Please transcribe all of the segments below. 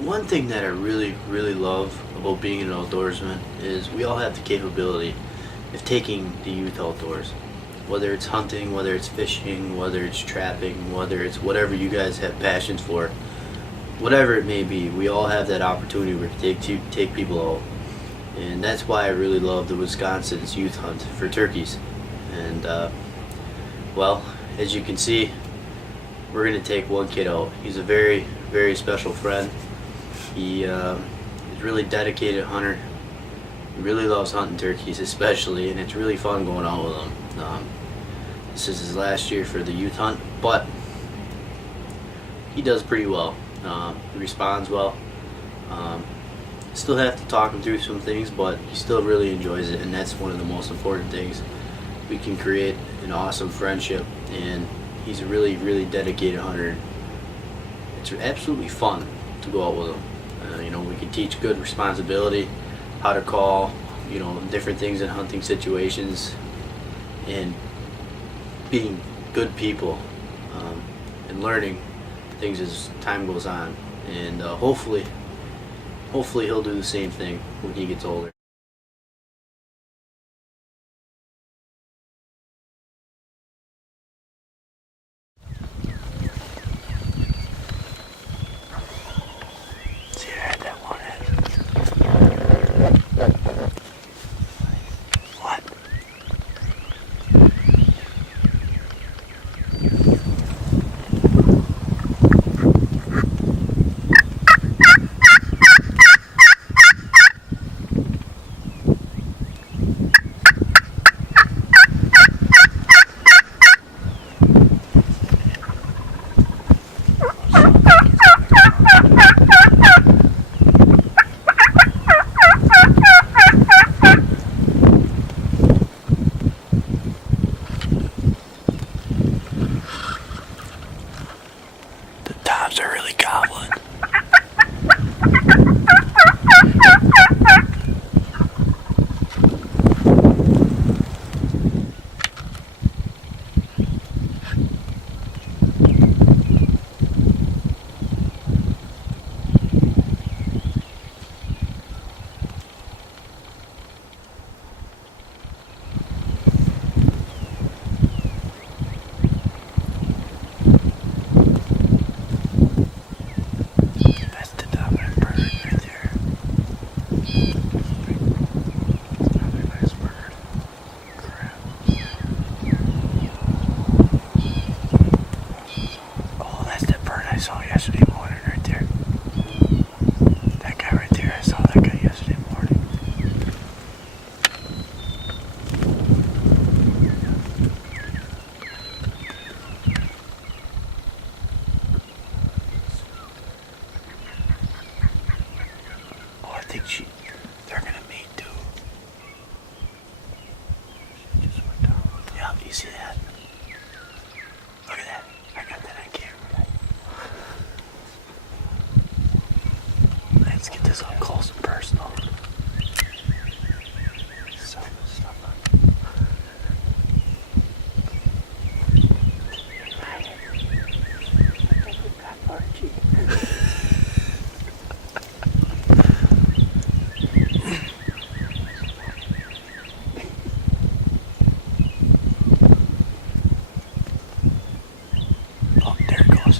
One thing that I really love about being an outdoorsman is we all have the capability of taking the youth outdoors. Whether it's hunting, whether it's fishing, whether it's trapping, whether it's whatever you guys have passions for, whatever it may be, we all have that opportunity where to take people out. And that's why I really love the Wisconsin's youth hunt for turkeys. And well, as you can see, we're gonna take one kid out. He's a very special friend. He is a really dedicated hunter. He really loves hunting turkeys, especially, and it's really fun going out with him. This is his last year for the youth hunt, but he does pretty well. He responds well. Still have to talk him through some things, but he still really enjoys it, and that's one of the most important things. We can create an awesome friendship, and he's a really dedicated hunter. It's absolutely fun to go out with him. We can teach good responsibility, how to call, different things in hunting situations, and being good people, and learning things as time goes on. And hopefully he'll do the same thing when he gets older. See, I had that one in. What? The toms are really gobbling. That's the dominant bird right there. Another nice bird. Crap. Oh, that's the bird I saw yesterday morning right there. That guy right there, I saw that guy yesterday morning. Oh, I think they're gonna mate too. She just went down. Yeah, you see that? Look at that. I got that on camera. Let's get this up close and personal. So stuff on. I think we've got Archie. Oh, there it goes.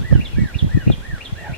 Yeah.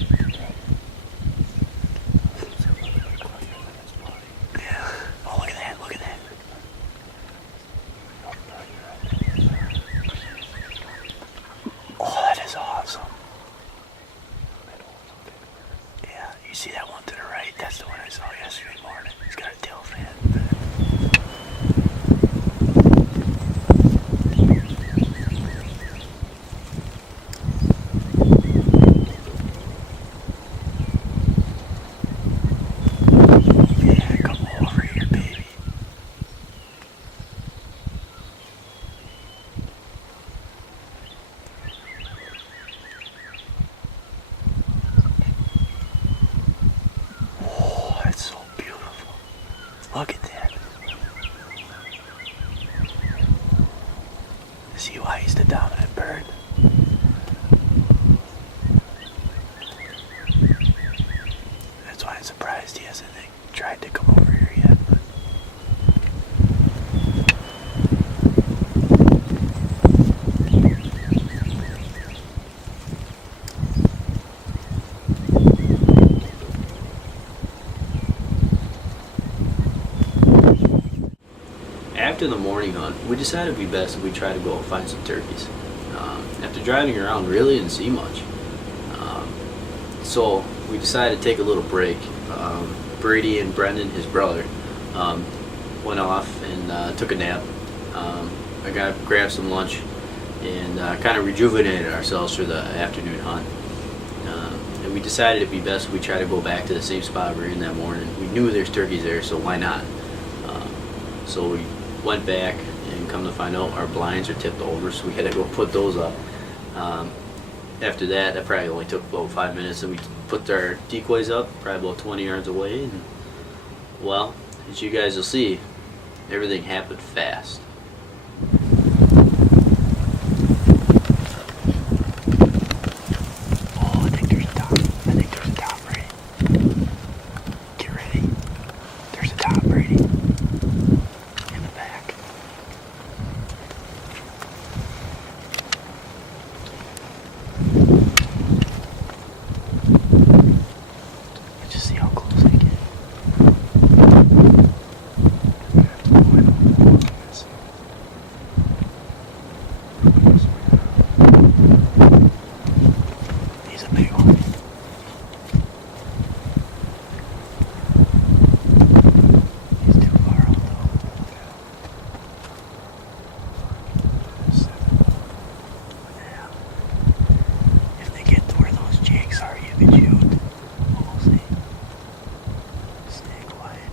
after the morning hunt, we decided it'd be best if we try to go find some turkeys. After driving around, really didn't see much. So we decided to take a little break. Brady and Brendan, his brother, went off and took a nap. I grabbed some lunch and kind of rejuvenated ourselves for the afternoon hunt. And we decided it'd be best if we try to go back to the same spot we were in that morning. We knew there's turkeys there, so why not? So we went back, and come to find out our blinds are tipped over, so we had to go put those up. After that probably only took about 5 minutes, and we put our decoys up probably about 20 yards away. And, well, as you guys will see, everything happened fast. Oh, I think there's a top. I think there's a top, Brady. Get ready. There's a top, Brady. In the back. Let's just see how close I get. He's a big one. He's too far out though. Yeah. If they get to where those jakes are, you can shoot. We'll see. Stay quiet.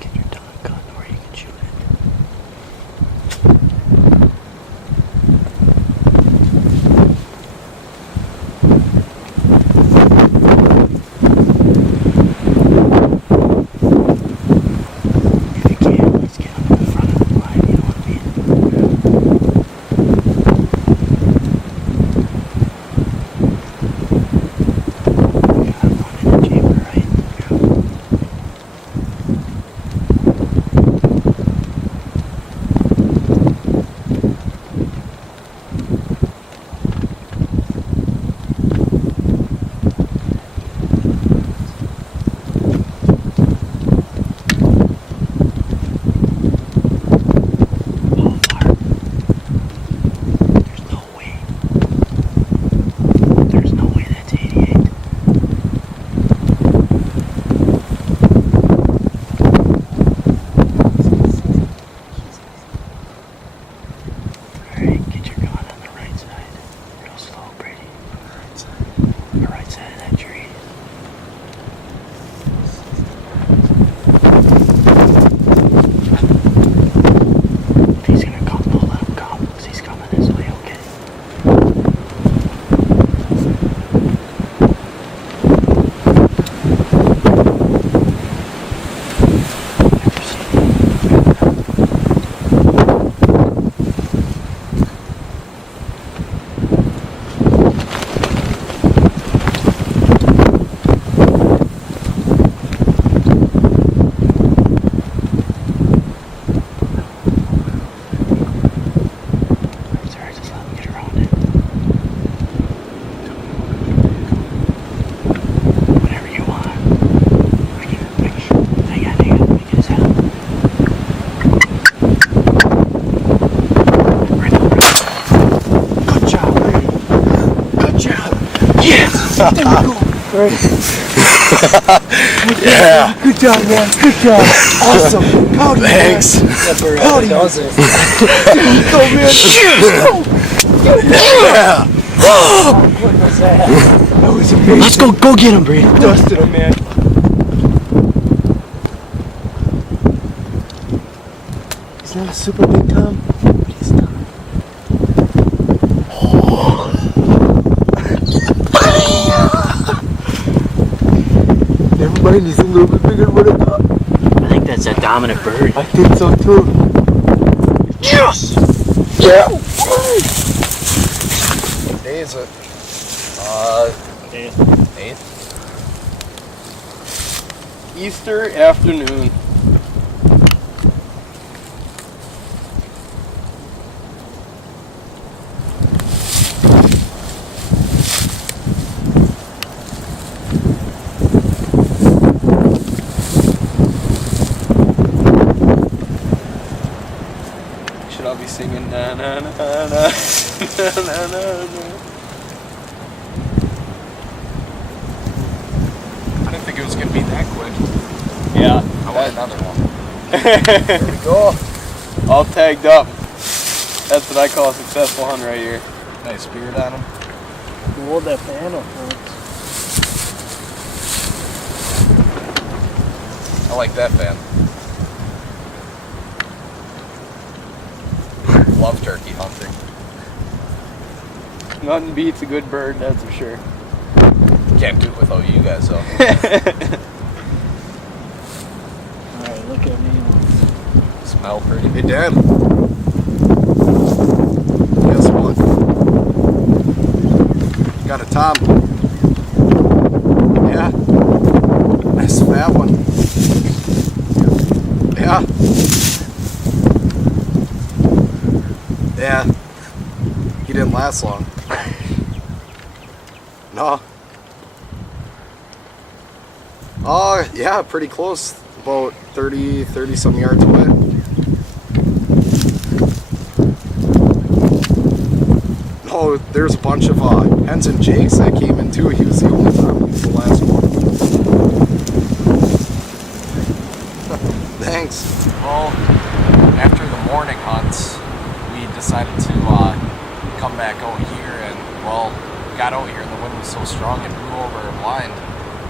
Get your gun where you can shoot it. If you can, let's get them in the front of the line, you know what I mean? Got one in the chamber, right? Oh, Mark. There's no way. There's no way that's 88. Alright, get your gun on the right side. Real slow, Brady. The right side of that tree. If he's gonna come, don't let him come, because he's coming this way, okay? Never seen him. It's alright, just let him get around it. Whatever you want. Hang on, let me get his head up. Good job, Brady. Good job. Yes! There we go. Yeah. Good job, man. Good job. Awesome. Howdy, Thanks. Man. Howdy. Does it? Go, man. Yeah. How quick was that? That was amazing. Let's go get him, Brady. Dusted him, man. He's not a super big Tom, but he's not. Never mind, he's a little bit bigger than what I thought. I think that's that dominant bird. I think so too. Yes. Yeah. What day is it? 8th. Easter afternoon. singing na na na na na na na. I didn't think it was gonna be that quick. Yeah. I want another one. There we go. All tagged up. That's what I call a successful hunt right here. Nice beard on him. Hold that fan up, folks. I like that fan. Love turkey hunting. Nothing beats a good bird, that's for sure. Can't do it without you guys though. Alright, look at me. Smell pretty. Hey, Dan. Guess what? Got a tom. Yeah. Nice fat one. Yeah. Yeah. He didn't last long. No. Oh, yeah, pretty close. About 30 some yards away. No, there's a bunch of hens and jakes that came in too. He was the only time. He was the last one. Thanks. Well, after the morning hunts, we decided to come back out here, and well, we got out here and the wind was so strong it blew over our blind,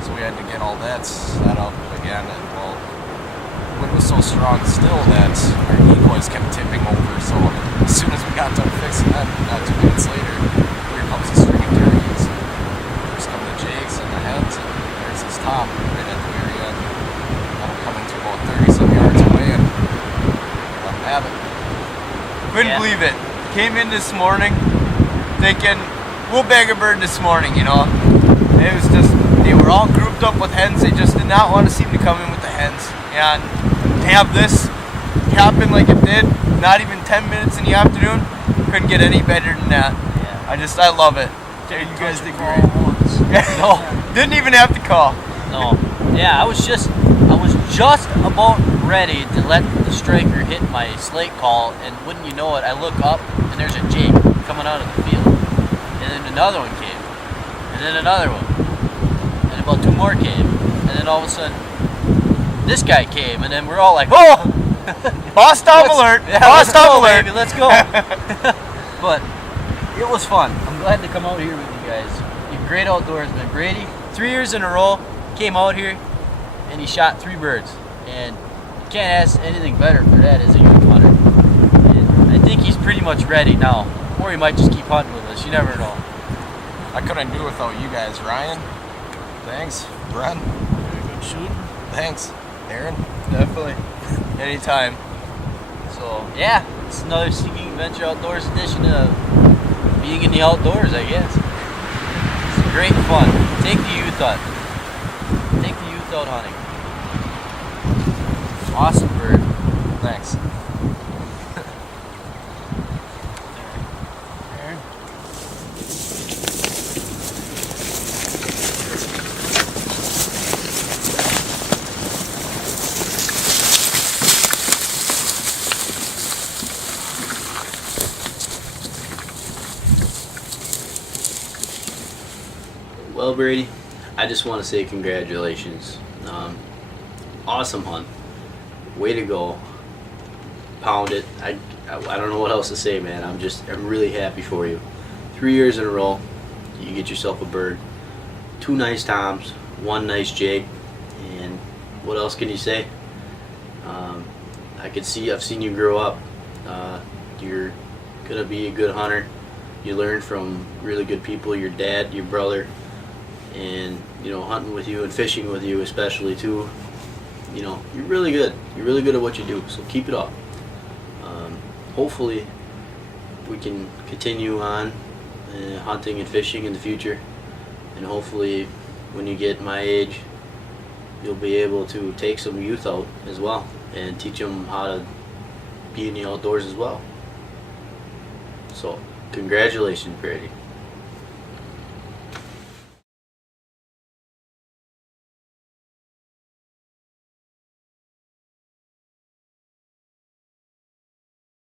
so we had to get all that set up again. And well, the wind was so strong still that our decoys kept tipping over. So as soon as we got done fixing that, not 2 minutes later, here comes the string of turkeys. Here's come the jakes and the hens, and there's this top right at the very end. I'm coming to about 30 some yards away, and let them have it. Couldn't believe it. Came in this morning thinking, we'll bag a bird this morning, you know. It was just, they were all grouped up with hens. They just did not want to seem to come in with the hens. And to have this happen like it did, not even 10 minutes in the afternoon, couldn't get any better than that. Yeah. I love it. You guys did great. No, didn't even have to call. No. Yeah, I was just about ready to let the striker hit my slate call, and wouldn't you know it, I look up and there's a jake coming out of the field. And then another one came. And then another one. And about two more came. And then all of a sudden, this guy came, and then we're all like, oh! Boss Tom alert! Yeah, Boss let's go, Tom alert! baby, let's go. But it was fun. I'm glad to come out here with you guys. You're great outdoorsmen. Brady, 3 years in a row, came out here and he shot 3 birds. And you can't ask anything better for that as a youth hunter. And I think he's pretty much ready now. Or he might just keep hunting with us. You never know. I couldn't do it without you guys. Ryan, thanks. Brent, Good shooting. thanks. Aaron, Definitely. Anytime. So, yeah, it's another Seeking Adventure Outdoors edition of being in the outdoors, I guess. It's great fun. Take the youth out. Take the youth out hunting. Awesome bird. thanks. Well, Brady, I just want to say congratulations. Awesome hunt. Way to go. Pound it. I don't know what else to say, man. I'm really happy for you. 3 years in a row, you get yourself a bird. 2 nice toms, 1 nice jake, and what else can you say? I've seen you grow up. You're gonna be a good hunter. You learn from really good people, your dad, your brother, and hunting with you and fishing with you especially too. You're really good. You're really good at what you do, so keep it up. Hopefully we can continue on hunting and fishing in the future, and hopefully when you get my age you'll be able to take some youth out as well and teach them how to be in the outdoors as well. So congratulations, Brady.